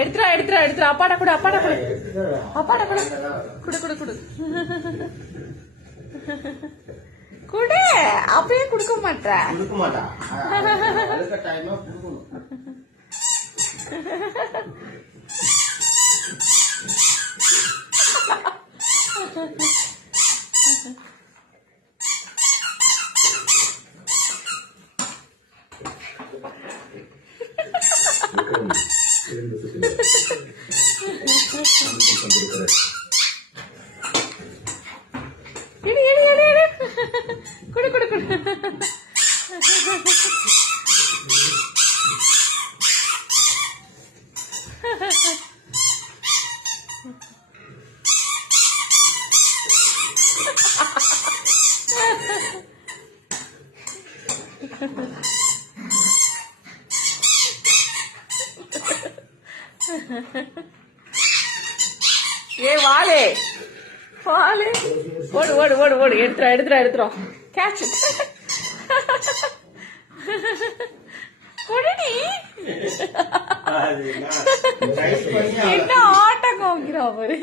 எடுத்துரா எடுத்துரா எடுத்துரா. அப்பாடா கொடு அப்பாடா கொடு அப்பாடா கொடு குடு குடு குடு குடு. அப்பயே குடுக்க மாட்டேன். குடுக்க மாட்டா. அதுக்கு டைமா குடுக்கணும். எடு எடு எடு எடு. குடு குடு குடு. ஏ வாலே வாலே. ஓடு ஓடு ஓடு ஓடு. எடுத்துறா எடுத்துறா எடுத்துறோம். Catch it. குடுடி. என்ன ஆட்டம் காமிக்கிறா பாரு.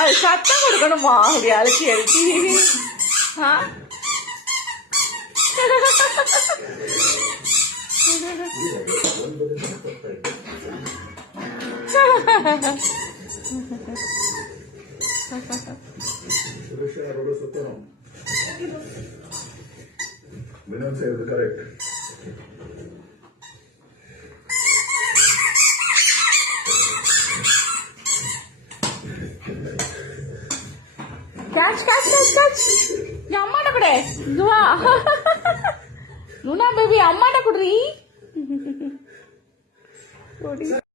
அது சத்தம் கொடுக்கணுமா? அப்படி அழுத்தி அழுத்தி. Vinod says correct. Catch, catch, catch, catch. Ya amma na kude. Dua. Luna baby amma na kudri.